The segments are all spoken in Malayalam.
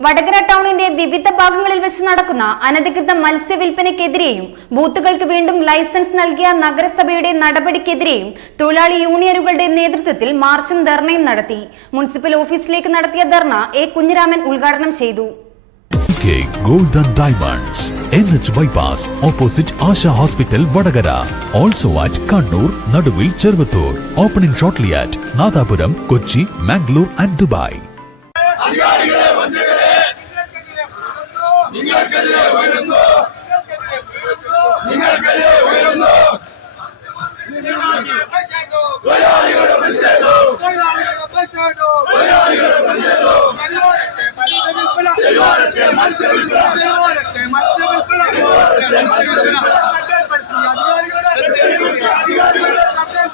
വടകര ടൗണിന്റെ വിവിധ ഭാഗങ്ങളിൽ വെച്ച് നടക്കുന്ന അനധികൃത മത്സ്യവില്പനയ്ക്കെതിരെയും ബൂത്തുകൾക്ക് വീണ്ടും ലൈസൻസ് നൽകിയ നഗരസഭയുടെ നടപടിക്കെതിരെയും തൊഴിലാളി യൂണിയനുകളുടെ നേതൃത്വത്തിൽ മാർച്ചും ധർണയും നടത്തി. മുനിസിപ്പൽ ഓഫീസിലേക്ക് നടത്തിയ ധർണ എ കുഞ്ഞിരാമൻ ഉദ്ഘാടനം ചെയ്തു. Golden diamonds N H bypass opposite Asha hospital Vadakara. Also at Kannur Naduvil Cheruvathur. Opening shortly at Nadapuram Kochi Mangalore and Dubai നിങ്ങൾക്കെതിരെ ഉയരുന്നു. നിങ്ങൾക്കെതിരെ ഉയരുന്നു. തൊഴിലാളികളുടെ പ്രതിഷേധവും തൊഴിലാളികളുടെ പ്രതിഷേധവും തെരുവോരത്തെ മത്സ്യവില്പന ധർണാ സമരം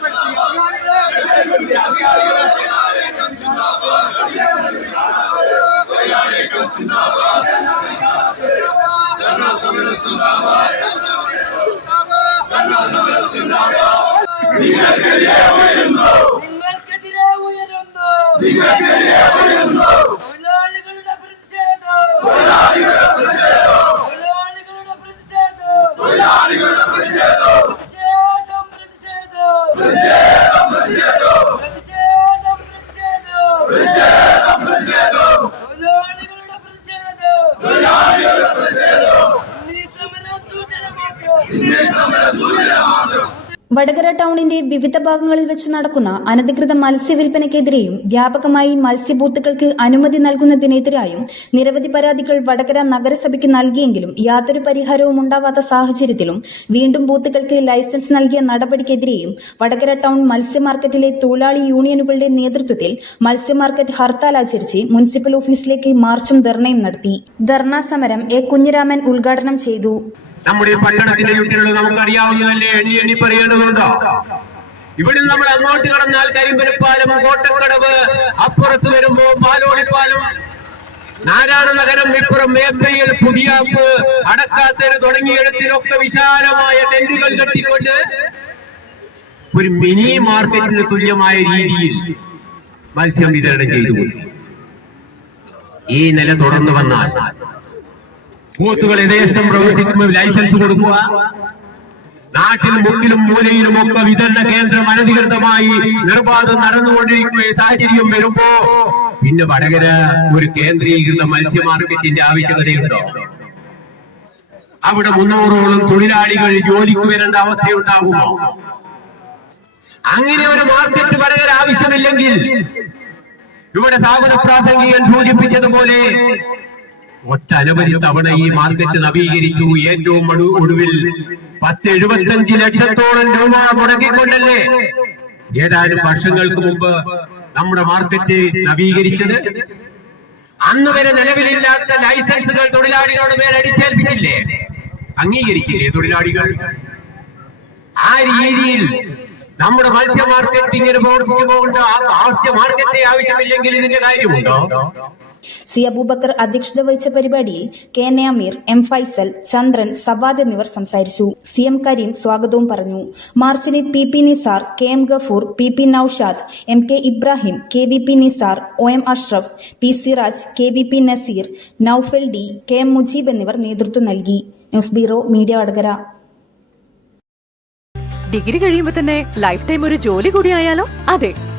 സിന്ദാബാദ് ധർണാ സമരം സിന്ദാബാദ് നിങ്ങൾക്കെതിരെ ഉയരുന്നു. നിങ്ങൾക്കെതിരെ ഉയരുന്നു നിങ്ങൾക്കെതിരെ ഉയരുന്നു തൊഴിലാളികളുടെ പ്രതിഷേധം. തൊഴിലാളികളുടെ പ്രതിഷേധവും തൊഴിലാളികളുടെ പ്രതിഷേധം. തൊഴിലാളികളുടെ പ്രതിഷേധം പ്രതിഷേധം പ്രതിഷേധം പ്രതിഷേധവും പ്രതിഷേധം പ്രതിഷേധം പ്രതിഷേധം പ്രതിഷേധവും തൊഴിലാളികളുടെ പ്രതിഷേധം തൊഴിലാളികളുടെ പ്രതിഷേധവും ഈ സമരം സൂചന മാത്രം ഇന്ത്യൻ സമര സൂചന മാത്രം വടകര ടൗണിന്റെ വിവിധ ഭാഗങ്ങളിൽ വെച്ച് നടക്കുന്ന അനധികൃത മത്സ്യവില്പനയ്ക്കെതിരെയും വ്യാപകമായി മത്സ്യബൂത്തുകൾക്ക് അനുമതി നൽകുന്നതിനെതിരായും നിരവധി പരാതികൾ വടകര നഗരസഭയ്ക്ക് നൽകിയെങ്കിലും യാതൊരു പരിഹാരവും ഉണ്ടാവാത്ത സാഹചര്യത്തിലും വീണ്ടും ബൂത്തുകൾക്ക് ലൈസൻസ് നൽകിയ നടപടിക്കെതിരെയും വടകര ടൗൺ മത്സ്യമാർക്കറ്റിലെ തൊഴിലാളി യൂണിയനുകളുടെ നേതൃത്വത്തിൽ മത്സ്യമാർക്കറ്റ് ഹർത്താൽ ആചരിച്ച് മുനിസിപ്പൽ ഓഫീസിലേക്ക് മാർച്ചും ധർണയും നടത്തി. ധർണാ സമരം എ കുഞ്ഞിരാമൻ ഉദ്ഘാടനം ചെയ്തു. നമ്മുടെ പട്ടണത്തിന്റെ ചുറ്റിലുള്ള നമുക്കറിയാവുന്നതല്ലേ? എണ്ണി എണ്ണി പറയേണ്ടതുണ്ടോ? ഇവിടെ നമ്മൾ അങ്ങോട്ട് കടന്നാൽ കരിമ്പനപ്പാലം കോട്ടക്കടവ് അപ്പുറത്ത് വരുമ്പോ പാലോടിപ്പാലം നാരായണ നഗരം ഇപ്പുറം മേപ്പയിൽ പുതിയാപ്പ് അടക്കാത്തര് തുടങ്ങിയിടത്തിലൊക്കെ വിശാലമായ ടെന്റുകൾ കെട്ടിക്കൊണ്ട് ഒരു മിനി മാർക്കറ്റിന് തുല്യമായ രീതിയിൽ മത്സ്യം വിതരണം ചെയ്തു ഈ നില തുടർന്നു വന്നാൽ ബൂത്തുകൾ യഥേഷ്ടം പ്രവർത്തിക്കുമ്പോൾ ലൈസൻസ് കൊടുക്കുക. നാട്ടിൽ മുക്കിലും മൂലയിലും ഒക്കെ വിതരണ കേന്ദ്രം അനധികൃതമായി നിർബാധം നടന്നുകൊണ്ടിരിക്കുന്ന സാഹചര്യം വരുമ്പോ പിന്നെ വടകര ഒരു കേന്ദ്രീകൃത മത്സ്യ മാർക്കറ്റിന്റെ ആവശ്യകതയുണ്ടോ? അവിടെ മുന്നൂറോളം തൊഴിലാളികൾ ജോലിക്ക് വരേണ്ട അവസ്ഥയുണ്ടാകുമോ? അങ്ങനെ ഒരു മാർക്കറ്റ് വടകര ആവശ്യമില്ലെങ്കിൽ ഇവിടെ സാഗര പ്രാസംഗികൻ ഒട്ടനവധി തവണ ഈ മാർക്കറ്റ് നവീകരിച്ചു ഏറ്റവും ഒടു- ഒടുവിൽ പത്ത് എഴുപത്തഞ്ച് ലക്ഷത്തോളം രൂപ മുടക്കിക്കൊണ്ടല്ലേ ഏതാനും വർഷങ്ങൾക്ക് മുമ്പ് നമ്മുടെ മാർക്കറ്റ് നവീകരിച്ചത് അന്ന് വരെ നിലവിലില്ലാത്ത ലൈസൻസുകൾ തൊഴിലാളികളുടെ മേൽ അടിച്ചേൽപ്പിച്ചില്ലേ അംഗീകരിച്ചില്ലേ തൊഴിലാളികൾ ആ രീതിയിൽ നമ്മുടെ മത്സ്യ മാർക്കറ്റിങ്ങിന് പ്രവർത്തിച്ചു പോകേണ്ട ആ മാർക്കറ്റ് ആവശ്യമില്ലെങ്കിൽ ഇതിന്റെ കാര്യമുണ്ടോ സി അബൂബക്കർ അധ്യക്ഷത വഹിച്ച പരിപാടിയിൽ K N Ameer M Faisal Chandran Savad എന്നിവർ സംസാരിച്ചു. സി എം കരീം സ്വാഗതവും പറഞ്ഞു. മാർച്ചിന് P P Nisar K M Gafoor P P Noushad M K Ibrahim K V P Nisar O M Ashraf P Siraj K V P Naseer Noufal D K M Mujeeb എന്നിവർ നേതൃത്വം നൽകി. News bureau media Vadakara. Degree കഴിയുമ്പോൾ തന്നെ ലൈഫ് ടൈം ഒരു ജോലി കൂടി ആയാലോ? അതെ